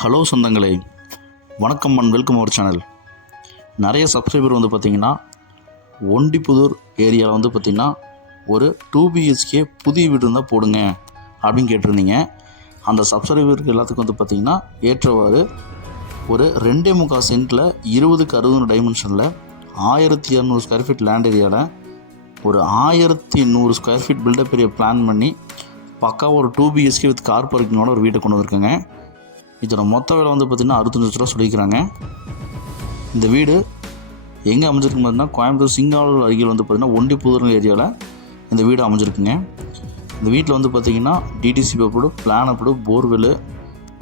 Hello சொந்தங்களே, வணக்கம் and welcome our channel. நிறைய சப்ஸ்கிரைபர் பார்த்திங்கன்னா ஒண்டிப்புதூர் ஏரியாவில் பார்த்திங்கன்னா ஒரு 2BHK புதிய வீடு இருந்தால் போடுங்க அப்படின்னு கேட்டிருந்தீங்க. அந்த சப்ஸ்கிரைபருக்கு எல்லாத்துக்கும் பார்த்திங்கன்னா ஏற்றவாறு ஒரு 2.25 சென்ட்டில் 20x60 டைமென்ஷனில் 1200 ஸ்கொயர் ஃபீட் லேண்ட் ஏரியாவில் ஒரு 1100 square feet built up area plan பண்ணி பக்காவாக ஒரு 2BHK வித் கார் பார்க்கிங்கோட ஒரு வீட்டை கொண்டு வந்திருக்கேங்க. இதோட மொத்த விலை பார்த்திங்கன்னா 65 லட்ச ரூபா சொல்லிக்கிறாங்க. இந்த வீடு எங்கே அமைஞ்சிருக்கு பார்த்தீங்கன்னா கோயம்புத்தூர் சிங்காலூர் அருகில் பார்த்திங்கன்னா ஒண்டிப்புதூர் ஏரியாவில் இந்த வீடு அமைஞ்சிருக்குங்க. இந்த வீட்டில் பார்த்திங்கன்னா DTC approved, plan approved, borewell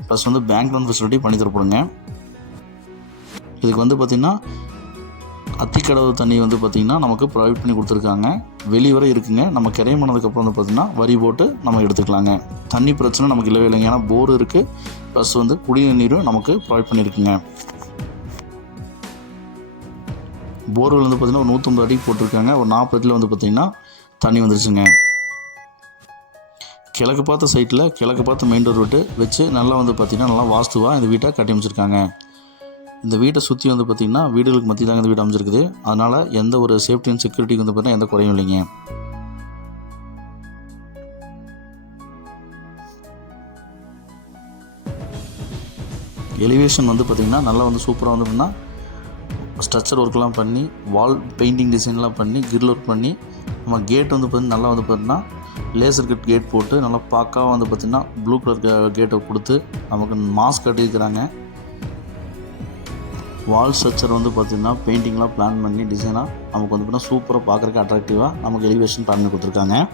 plus bank loan facility பண்ணி தரப்படுங்க. இதுக்கு பார்த்திங்கன்னா அத்திக்கடவு தண்ணி பார்த்திங்கன்னா நமக்கு ப்ரொவைட் பண்ணி கொடுத்துருக்காங்க. வெளிவரை இருக்குங்க. நம்ம கிரையம் பண்ணதுக்கப்புறம் பார்த்திங்கன்னா வரி போட்டு நம்ம எடுத்துக்கலாங்க. தண்ணி பிரச்சனை நமக்கு இல்லவே இல்லைங்க. ஏன்னா போர் இருக்குது, ப்ளஸ் குடிநீர் நீரும் நமக்கு ப்ரொவைட் பண்ணியிருக்குங்க. போர்வெல் பார்த்திங்கன்னா ஒரு 150 அடிக்கு போட்டிருக்காங்க. ஒரு 40 அடியில் பார்த்திங்கன்னா தண்ணி வந்துருச்சுங்க. கிழக்கு பார்த்த சைட்டில் கிழக்கு பார்த்து மெயின் டோர் விட்டு வச்சு நல்லா பார்த்திங்கன்னா நல்லா வாஸ்துவாக இந்த வீட்டை கட்டி அமைச்சிருக்காங்க. இந்த வீட்டை சுற்றி பார்த்திங்கன்னா வீடுகளுக்கு மத்திய தாங்க இந்த வீடு அமைஞ்சிருக்குது. அதனால் எந்த ஒரு சேஃப்டி அண்ட் செக்யூரிட்டிக்கு பார்த்திங்கன்னா எந்த குறையும் இல்லைங்க. எலிவேஷன் பார்த்திங்கன்னா நல்லா சூப்பராக அப்படின்னா ஸ்ட்ரக்சர் ஒர்க்லாம் பண்ணி வால் பெயிண்டிங் டிசைன்லாம் பண்ணி கிரில் ஒர்க் பண்ணி நம்ம கேட் பார்த்திங்கன்னா நல்லா பார்த்திங்கன்னா லேசர் கட் கேட் போட்டு நல்லா பார்க்காம பார்த்திங்கன்னா ப்ளூ கலர் கேட்டை கொடுத்து நமக்கு மாஸ்க் கட்டியிருக்கிறாங்க. வால் ஸ்ட்ரக்சர் பார்த்திங்கன்னா பெயிண்டிங்லாம் பிளான் பண்ணி டிசைனாக நமக்கு பார்த்திங்கன்னா சூப்பராக பார்க்குறக்கு அட்ராக்டிவாக நமக்கு எலிவேஷன் பிளான் பண்ணி கொடுத்துருக்காங்க.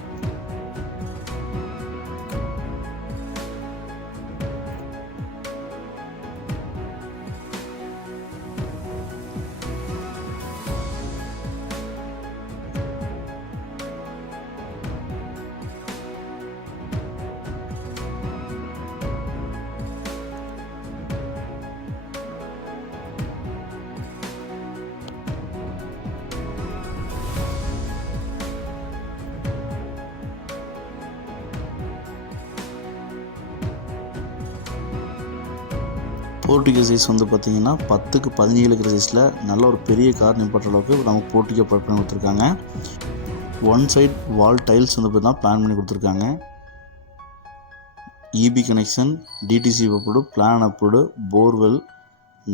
போர்ட்டிகோ சைஸ் பார்த்திங்கன்னா 10x17 இருக்கிற சைஸில் நல்ல ஒரு பெரிய கார் நிப்பாட்டுற அளவுக்கு நமக்கு போர்ட்டிகோ ப்ரொவைட் பண்ணி கொடுத்துருக்காங்க. ஒன் சைட் வால் டைல்ஸ் பார்த்திங்கன்னா பிளான் பண்ணி கொடுத்துருக்காங்க. EB connection, DTC approved, plan approved, borewell,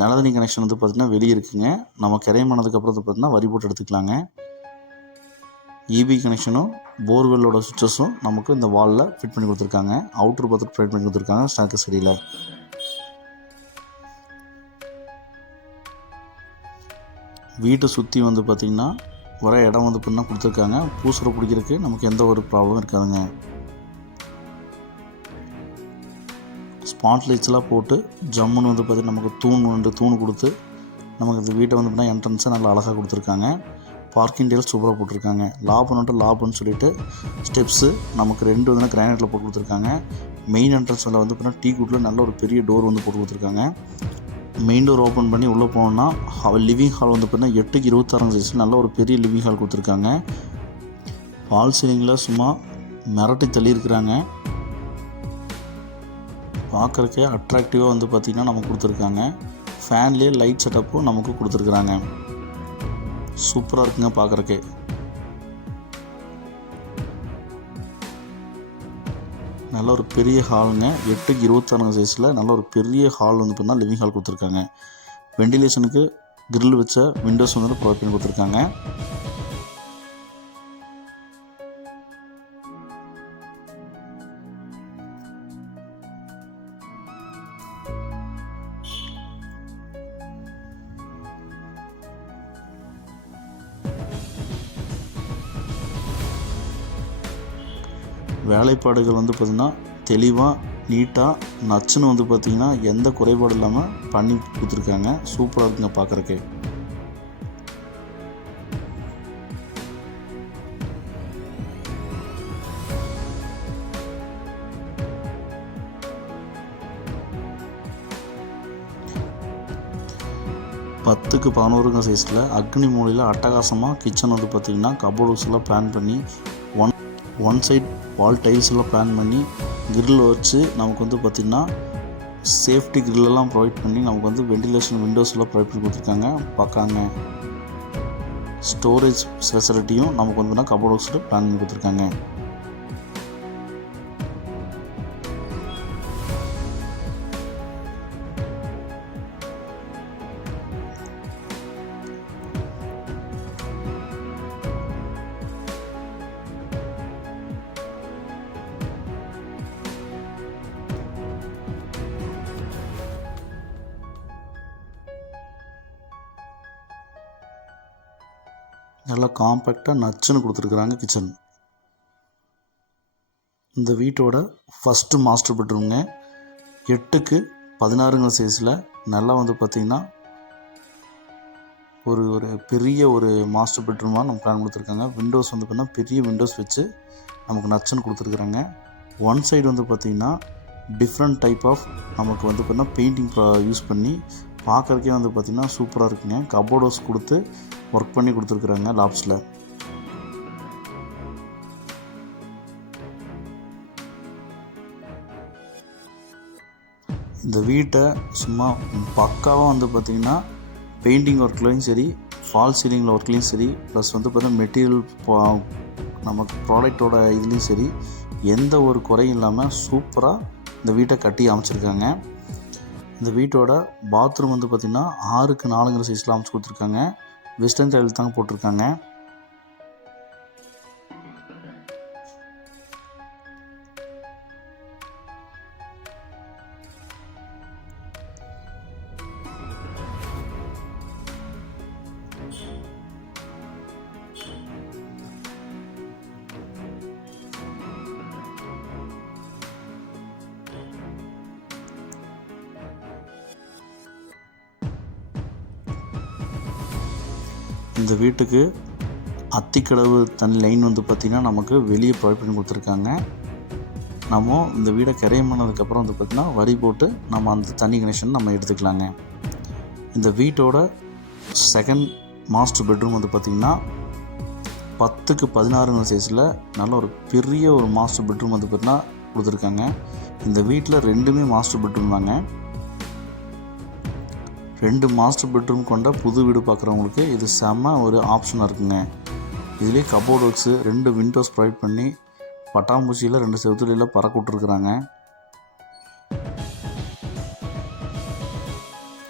நிலத்தண்ணி கனெக்ஷன் பார்த்திங்கன்னா வெளியே இருக்குங்க. நம்ம கிரையம் பண்ணதுக்கப்புறம் பார்த்திங்கன்னா வரி போட்டு எடுத்துக்கலாங்க. இபி கனெக்ஷனும் போர்வெல்லோட சுவிட்சஸும் நமக்கு இந்த வாலில் ஃபிட் பண்ணி கொடுத்துருக்காங்க. அவுட்ரு பார்த்துட்டு ஃபிட் பண்ணி கொடுத்துருக்காங்க ஸ்டாக்கு சரியில். வீட்டை சுற்றி பார்த்திங்கன்னா ஒரே இடம் பார்த்திங்கன்னா கொடுத்துருக்காங்க. பூசுரை பிடிக்கிறதுக்கு நமக்கு எந்த ஒரு ப்ராப்ளமும் இருக்காதுங்க. ஸ்பாட் லைட்ஸ்லாம் போட்டு ஜம்முன்னு பார்த்திங்கன்னா நமக்கு தூண் கொடுத்து நமக்கு இந்த வீட்டை பார்த்திங்கன்னா என்ட்ரன்ஸை நல்லா அழகாக கொடுத்துருக்காங்க. பார்க்கிங் டீல்ஸ் சூப்பராக போட்டிருக்காங்க. லாப்னு சொல்லிட்டு ஸ்டெப்ஸு நமக்கு 2 கிரானைட்டில் போட்டு கொடுத்துருக்காங்க. மெயின் என்ட்ரன்ஸில் பார்த்திங்கன்னா டீ குட்டில் நல்ல ஒரு பெரிய டோர் போட்டு கொடுத்துருக்காங்க. மெயின் டோர் ஓப்பன் பண்ணி உள்ளே போனோம்னா லிவிங் ஹால் பார்த்திங்கன்னா 8x26 சைஸில் நல்ல ஒரு பெரிய லிவிங் ஹால் கொடுத்துருக்காங்க. ஃபால் சீலிங்கில் சும்மா மிரட்டி தள்ளியிருக்கிறாங்க. பார்க்குறக்கே அட்ராக்டிவாக பார்த்திங்கன்னா நமக்கு கொடுத்துருக்காங்க. ஃபேன்லேயே லைட் செட்டப்பும் நமக்கு கொடுத்துருக்குறாங்க. சூப்பராக இருக்குங்க பார்க்குறக்கே. நல்ல ஒரு பெரிய ஹாலுங்க. 8x26 சைஸில் நல்ல ஒரு பெரிய ஹால் பார்த்திங்கன்னா லிவிங் ஹால் கொடுத்துருக்காங்க. வெண்டிலேஷனுக்கு கிரில் வச்ச விண்டோஸ் ப்ரொவைட் பண்ணி கொடுத்துருக்காங்க. வேலைப்பாடுகள் பார்த்திங்கன்னா தெளிவாக நீட்டாக நச்சுன்னு பார்த்திங்கன்னா எந்த குறைபாடு இல்லாமல் பண்ணி கொடுத்துருக்காங்க. சூப்பராக இருக்குங்க பார்க்குறக்கு. பத்துக்கு 11 சைஸில் அக்னி மூலையில் அட்டகாசமாக கிச்சன் பார்த்திங்கன்னா கபோர்ட்ஸ்லாம் பிளான் பண்ணி ஒன் சைட் வால் டைல்ஸ் எல்லாம் பிளான் பண்ணி கிரில் வச்சு நமக்கு பார்த்திங்கன்னா சேஃப்டி கிரில்லாம் ப்ரொவைட் பண்ணி நமக்கு வந்து வெண்டிலேஷன் விண்டோஸ்லாம் ப்ரொவைட் பண்ணி கொடுத்துருக்காங்க. பார்க்காங்க ஸ்டோரேஜ் ஃபெசிலிட்டியும் நமக்கு வந்து கபோர்ட் ஒர்க்ஸில் பிளான் பண்ணி கொடுத்துருக்காங்க. நல்லா காம்பேக்டாக நச்சுன்னு கொடுத்துருக்குறாங்க கிச்சன். இந்த வீட்டோட ஃபஸ்ட்டு மாஸ்டர் பெட்ரூம்ங்க. 8க்கு 16 சைஸில் நல்லா வந்து பார்த்திங்கன்னா ஒரு பெரிய ஒரு மாஸ்டர் பெட்ரூமாக நம்ம பிளான் கொடுத்துருக்காங்க. விண்டோஸ் வந்து பார்த்திங்கன்னா பெரிய விண்டோஸ் வச்சு நமக்கு நச்சுன்னு கொடுத்துருக்குறாங்க. ஒன் சைடு வந்து பார்த்திங்கன்னா டிஃப்ரெண்ட் டைப் ஆஃப் நமக்கு வந்து பார்த்திங்கன்னா பெயிண்டிங் யூஸ் பண்ணி பார்க்குறக்கே வந்து பார்த்திங்கன்னா சூப்பராக இருக்குங்க. கபோர்டோஸ் கொடுத்து ஒர்க் பண்ணி கொடுத்துருக்குறாங்க லாப்ஸில். இந்த வீட்டை சும்மா பக்காவாக வந்து பார்த்திங்கன்னா பெயிண்டிங் ஒர்க்லேயும் சரி, ஃபால் சீலிங்கில் ஒர்க்லேயும் சரி, ப்ளஸ் வந்து பார்த்திங்கன்னா மெட்டீரியல் நமக்கு ப்ராடக்டோட இதுலேயும் சரி எந்த ஒரு குறையும் இல்லாமல் சூப்பராக இந்த வீட்டை கட்டி அமைச்சிருக்காங்க. இந்த வீட்டோட பாத்ரூம் வந்து பார்த்திங்கன்னா 6க்கு 4 சைஸில் அமைச்சு கொடுத்துருக்காங்க. வெஸ்டர்ன் டைல் தாங்க போட்டிருக்காங்க. இந்த வீட்டுக்கு அத்திக்கடவு தண்ணி லைன் வந்து பார்த்திங்கன்னா நமக்கு வெளியே ப்ரொவைட் பண்ணி கொடுத்துருக்காங்க. நம்ம இந்த வீடை கிரையம் பண்ணதுக்கப்புறம் வந்து பார்த்திங்கன்னா வரி போட்டு நம்ம அந்த தண்ணி கனெக்ஷன் நம்ம எடுத்துக்கலாங்க. இந்த வீட்டோட செகண்ட் மாஸ்டர் பெட்ரூம் வந்து பார்த்திங்கன்னா 10க்கு 16 சைஸில் நல்ல ஒரு பெரிய ஒரு மாஸ்டர் பெட்ரூம் வந்து பார்த்திங்கன்னா கொடுத்துருக்காங்க. இந்த வீட்டில் 2மே மாஸ்டர் பெட்ரூம் தாங்க. 2 மாஸ்டர் பெட்ரூம் கொண்ட புது வீடு பார்க்குறவங்களுக்கு இது செம்ம ஒரு ஆப்ஷனாக இருக்குங்க. இதுலேயே கபோர்ட் ஒர்க்ஸு 2 விண்டோஸ் ப்ரொவைட் பண்ணி பட்டாம்பூச்சியில் 2 செவத்துலையில் பறக்க விட்ருக்குறாங்க.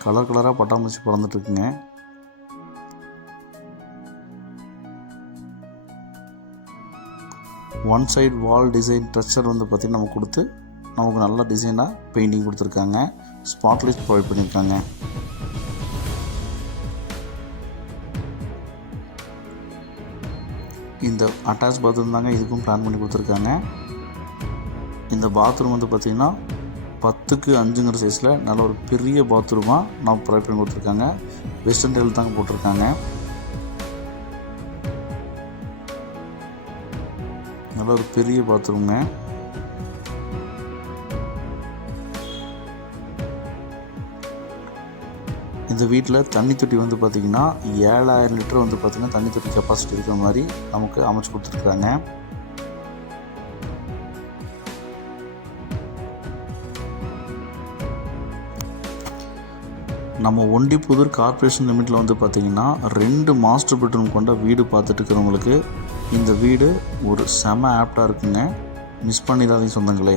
கலர் கலராக பட்டாம்பூச்சி பறந்துட்டுருக்குங்க. One side wall design structure வந்து பார்த்திங்கன்னா நம்ம கொடுத்து நமக்கு நல்ல டிசைனாக பெயிண்டிங் கொடுத்துருக்காங்க. ஸ்பாட்லைட் ப்ரொவைட் பண்ணியிருக்காங்க. இந்த அட்டாச் பாத்ரூம் தாங்க இதுக்கும் பிளான் பண்ணி கொடுத்துருக்காங்க. இந்த பாத்ரூம் வந்து பார்த்திங்கன்னா 10க்கு 5 சைஸில் நல்ல ஒரு பெரிய பாத்ரூமாக நம்ம ப்ரொவைட் பண்ணி கொடுத்துருக்காங்க. வெஸ்டர்ன் டைல் தாங்க போட்டிருக்காங்க. நல்ல ஒரு பெரிய பாத்ரூம்ங்க. இந்த வீட்டில் தண்ணி தொட்டி வந்து பார்த்திங்கன்னா 7000 லிட்டர் வந்து பார்த்திங்கன்னா தண்ணி தொட்டி கெப்பாசிட்டி இருக்கிற மாதிரி நமக்கு அமைச்சு கொடுத்துருக்குறாங்க. நம்ம ஒண்டிப்புதூர் கார்ப்பரேஷன் லிமிட்டில் வந்து பார்த்திங்கன்னா 2 மாஸ்டர் பெட்ரூம் கொண்ட வீடு பார்த்துட்டு இருக்கிறவங்களுக்கு இந்த வீடு ஒரு செம ஆப்டாக இருக்குங்க. மிஸ் பண்ணிடாதீங்க சொந்தங்களே.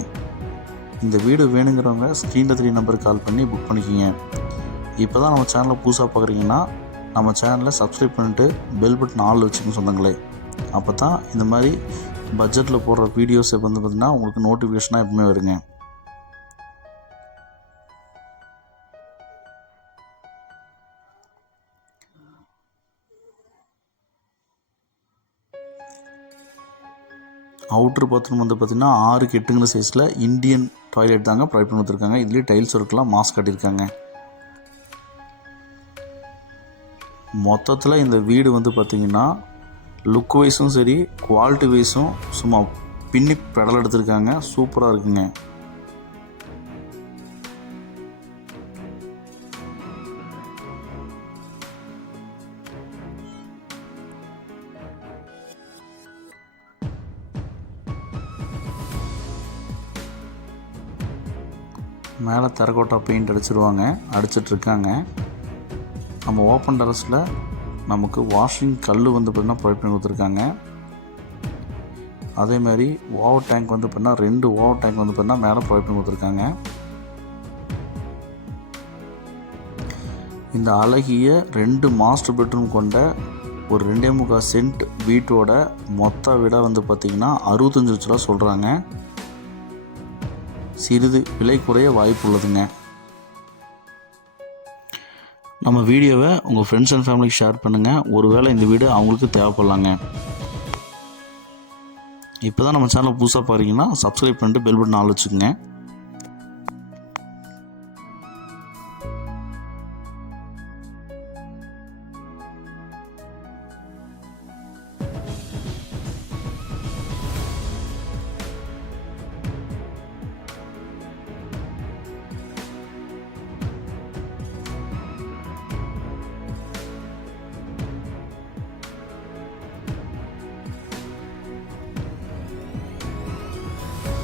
இந்த வீடு வேணுங்கிறவங்க ஸ்க்ரீனில் 3 நம்பருக்கு கால் பண்ணி புக் பண்ணிக்கிங்க. இப்போ தான் நம்ம சேனலை புதுசாக பார்க்குறீங்கன்னா நம்ம சேனலை சப்ஸ்கிரைப் பண்ணிட்டு பெல் பட்டன் ஆல் வச்சுக்கோங்க சொந்தங்களே. அப்போ தான் இந்த மாதிரி பட்ஜெட்டில் போடுற வீடியோஸ் வந்து பார்த்திங்கன்னா உங்களுக்கு நோட்டிஃபிகேஷனாக எப்பவுமே வருங்க. அவுட்ரு பாத்ரூம் வந்து பார்த்திங்கன்னா 6க்கு 8 சைஸில் இந்தியன் டாய்லெட் தாங்க ப்ரொவைட் பண்ணி கொடுத்துருக்காங்க. இதுலேயே டைல்ஸ் ஒர்க்கெலாம் மாஸ்க் காட்டியிருக்காங்க. மொத்தத்தில் இந்த வீடு வந்து பார்த்திங்கன்னா லுக் வைஸும் சரி, குவாலிட்டி வைஸும் சும்மா பின்னி பெடல் எடுத்திருக்காங்க. சூப்பராக இருக்குங்க. மேலே தெரக்கோட்டா பெயிண்ட் அடிச்சிட்ருக்காங்க. நம்ம ஓப்பன் டெரஸில் நமக்கு வாஷிங் கல் வந்து பார்த்திங்கன்னா ப்ரொவைட் பண்ணி கொடுத்துருக்காங்க. அதேமாதிரி வாட்டர் டேங்க் வந்து பார்த்திங்கன்னா 2 வாட்டர் டேங்க் வந்து பார்த்திங்கன்னா மேலே ப்ரொவைட் பண்ணி கொடுத்துருக்காங்க. இந்த அழகிய 2 மாஸ்டர் பெட்ரூம் கொண்ட ஒரு 2.25 சென்ட் வீட்டோட மொத்த விலை வந்து பார்த்திங்கன்னா 65 லட்ச ரூபா சொல்கிறாங்க. சிறிது விலை குறைய வாய்ப்பு உள்ளதுங்க. நம்ம வீடியோவை உங்கள் ஃப்ரெண்ட்ஸ் அண்ட் ஃபேமிலிக்கு ஷேர் பண்ணுங்கள். ஒருவேளை இந்த வீடு அவங்களுக்கு தேவைப்படலாங்க. இப்போ தான் நம்ம சேனல் புதுசாக பாருங்கன்னா சப்ஸ்கிரைப் பண்ணிட்டு பெல் பட்டன் ஆல் வச்சுக்கோங்க.